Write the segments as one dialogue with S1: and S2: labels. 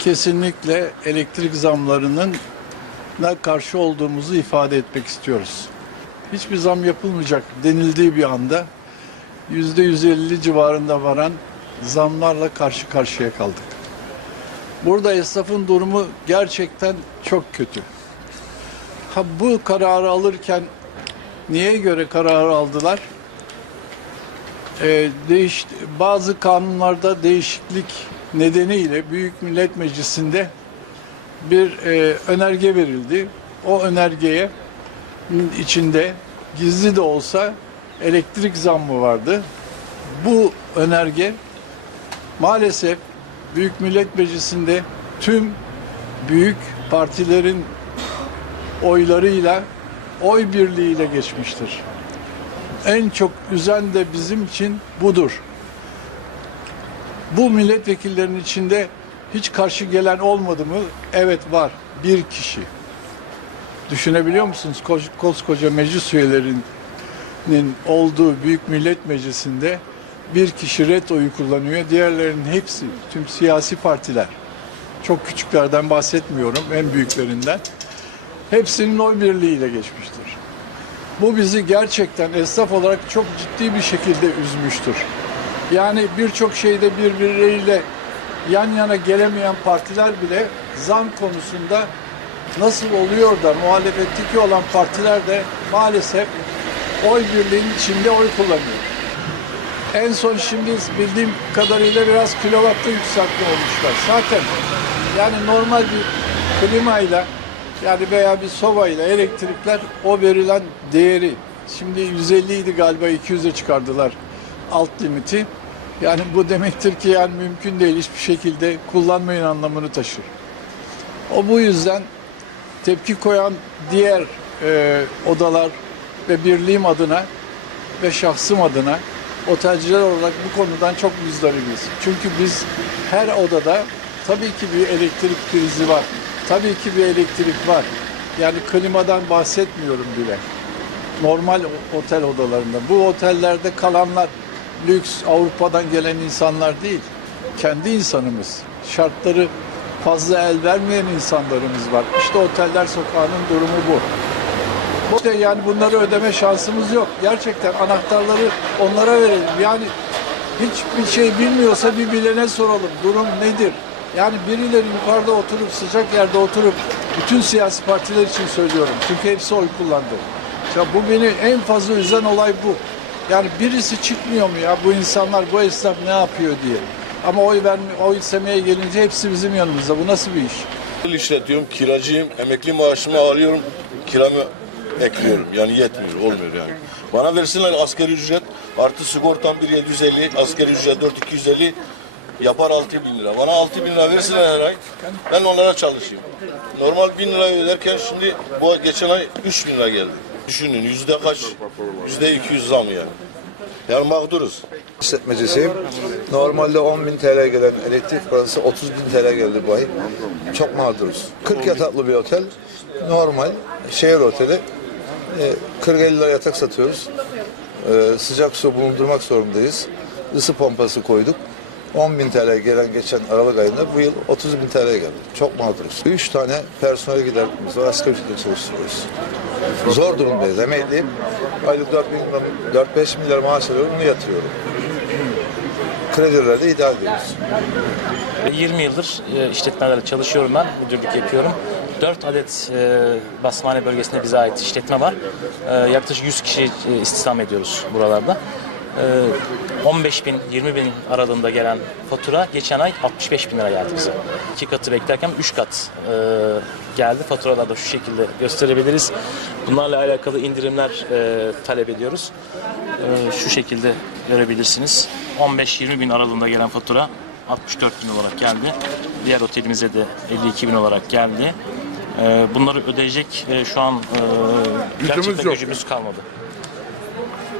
S1: kesinlikle elektrik zamlarının karşı olduğumuzu ifade etmek istiyoruz. Hiçbir zam yapılmayacak denildiği bir anda %150 civarında varan zamlarla karşı karşıya kaldık. Burada esnafın durumu gerçekten çok kötü. Ha bu kararı alırken niye göre kararı aldılar? Ee, değiş, bazı kanunlarda değişiklik nedeniyle Büyük Millet Meclisi'nde bir e, önerge verildi. O önergeye içinde gizli de olsa elektrik zammı vardı. Bu önerge maalesef Büyük Millet Meclisi'nde tüm büyük partilerin oylarıyla, oy birliğiyle geçmiştir. En çok üzen de bizim için budur. Bu milletvekillerinin içinde hiç karşı gelen olmadı mı? Evet var. Bir kişi. Düşünebiliyor musunuz? Kos- Koskoca meclis üyelerinin olduğu Büyük Millet Meclisi'nde bir kişi red oyu kullanıyor. Diğerlerinin hepsi, tüm siyasi partiler, çok küçüklerden bahsetmiyorum, en büyüklerinden. Hepsinin oy birliğiyle geçmiştir. Bu bizi gerçekten esnaf olarak çok ciddi bir şekilde üzmüştür. Yani birçok şeyde birbirleriyle yan yana gelemeyen partiler bile zam konusunda nasıl oluyor da muhalefetteki olan partiler de maalesef oy birliğinin içinde oy kullanıyor. En son şimdi bildiğim kadarıyla biraz kilovatta yükseltme olmuşlar. Zaten yani normal bir klimayla yani veya bir sobayla elektrikler o verilen değeri şimdi 150 idi galiba 200'e çıkardılar alt limiti. Yani bu demektir ki yani mümkün değil hiçbir şekilde kullanmayın anlamını taşır. O bu yüzden tepki koyan diğer e, odalar ve birliğim adına ve şahsım adına otelciler olarak bu konudan çok muzdaribiz. Çünkü biz her odada tabii ki bir elektrik krizi var. Tabii ki bir elektrik var. Yani klimadan bahsetmiyorum bile. Normal otel odalarında. Bu otellerde kalanlar lüks Avrupa'dan gelen insanlar değil. Kendi insanımız. Şartları fazla el vermeyen insanlarımız var. İşte oteller sokağının durumu bu. İşte yani bunları ödeme şansımız yok. Gerçekten anahtarları onlara verelim. Yani hiçbir şey bilmiyorsa bir bilene soralım. Durum nedir? Yani birileri yukarıda oturup sıcak yerde oturup bütün siyasi partiler için söylüyorum. Çünkü hepsi oy kullandı. Ya bu beni en fazla üzen olay bu. Yani birisi çıkmıyor mu ya bu insanlar bu esnaf ne yapıyor diye. Ama oy verme, oy istemeye gelince hepsi bizim yanımızda. Bu nasıl bir iş?
S2: İşletiyorum, kiracıyım, emekli maaşımı alıyorum, kiramı ekliyorum. Yani yetmiyor, olmuyor yani. Bana versinler asgari ücret, artı sigortam 1750, asgari ücret 4250, yapar 6000 bin lira. Bana 6000 bin lira versinler her ay, ben onlara çalışayım. Normal 1000 lira öderken şimdi bu geçen ay 3000 bin lira geldi. Düşünün yüzde kaç? Yüzde 200 zam yani. Yani mağduruz.
S3: işletmecisiyim. Normalde 10 bin TL gelen elektrik parası 30 bin TL geldi bu ay. Çok mağduruz. 40 yataklı bir otel. Normal şehir oteli. E, 40-50 lira yatak satıyoruz. E, sıcak su bulundurmak zorundayız. Isı pompası koyduk. 10 bin TL gelen geçen Aralık ayında bu yıl 30 bin TL geldi. Çok mağduruz. 3 tane personel giderimiz var. Asgari ücretle çalıştırıyoruz. Zor durumdayız. Emekliyim. Aylık 4 bin, 4-5 milyar maaş alıyorum. Bunu yatırıyorum. Kredilerle idare ediyoruz.
S4: 20 yıldır e, işletmelerde çalışıyorum ben, müdürlük yapıyorum. 4 adet e, Basmane bölgesinde bize ait işletme var. E, yaklaşık 100 kişi e, istihdam ediyoruz buralarda. E, 15 bin, 20 bin aralığında gelen fatura geçen ay 65 bin lira geldi bize. İki katı beklerken 3 kat e, geldi. Faturalarda şu şekilde gösterebiliriz. Bunlarla alakalı indirimler e, talep ediyoruz. E, şu şekilde görebilirsiniz. 15-20 bin aralığında gelen fatura 64 bin olarak geldi. Diğer otelimize de 52 bin olarak geldi. Ee, bunları ödeyecek e, şu an e, gerçekten gücümüz kalmadı.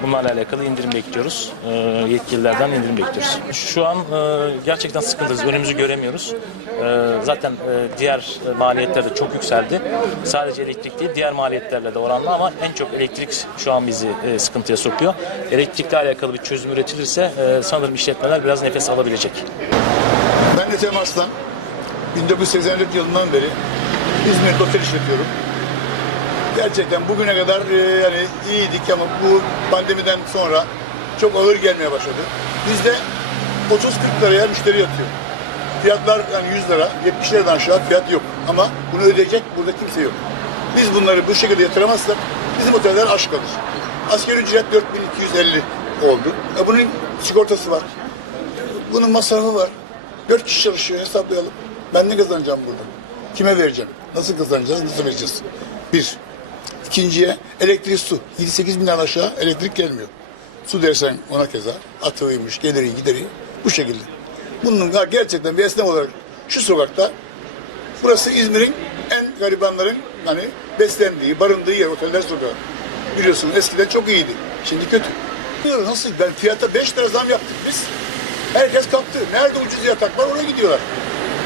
S4: Bunlarla alakalı indirim bekliyoruz. Ee, yetkililerden indirim bekliyoruz. Şu an e, gerçekten sıkıntıyız. Önümüzü göremiyoruz. Ee, zaten e, diğer e, maliyetler de çok yükseldi. Sadece elektrik değil, diğer maliyetlerle de oranlı ama en çok elektrik şu an bizi sıkıntıya sokuyor. Elektrikle alakalı bir çözüm üretilirse sanırım işletmeler biraz nefes alabilecek.
S5: Ben Ethem Aslan. 1984 yılından beri İzmir'de otel işletiyorum. Gerçekten bugüne kadar e, yani iyiydik ama bu pandemiden sonra çok ağır gelmeye başladı. Bizde 30-40 liraya müşteri yatıyor. Fiyatlar yani 100 lira, 70 liradan aşağı fiyat yok. Ama bunu ödeyecek burada kimse yok. Biz bunları bu şekilde yatıramazsak bizim oteller aç kalır. Asgari ücret 4250 oldu. E bunun sigortası var. Bunun masrafı var. Dört kişi çalışıyor hesaplayalım. Ben ne kazanacağım burada? Kime vereceğim? Nasıl kazanacağız? Nasıl vereceğiz? Bir. İkinciye elektrik su. 7-8 binden aşağı elektrik gelmiyor. Su dersen ona keza. Atığıymış, geliri, gideri. Bu şekilde. Bunun gerçekten bir esnaf olarak şu sokakta burası İzmir'in en garibanların hani beslendiği, barındığı yer. Oteller sokağı. Biliyorsun eskiden çok iyiydi. Şimdi kötü. Bilmiyorum Nasıl? Ben fiyata 5 lira zam yaptık biz. Herkes kalktı. Nerede ucuz yatak var oraya gidiyorlar.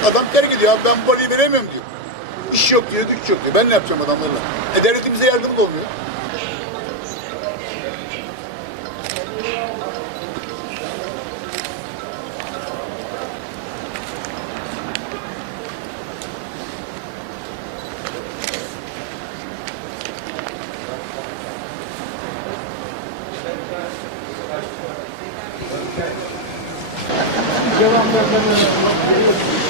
S5: Adam terk gidiyor. Abi ben bu parayı veremiyorum diyor. İş yok diyor, güç yok diyor. Ben ne yapacağım adamlarla? E devletimize yardım da olmuyor.
S6: Devamlı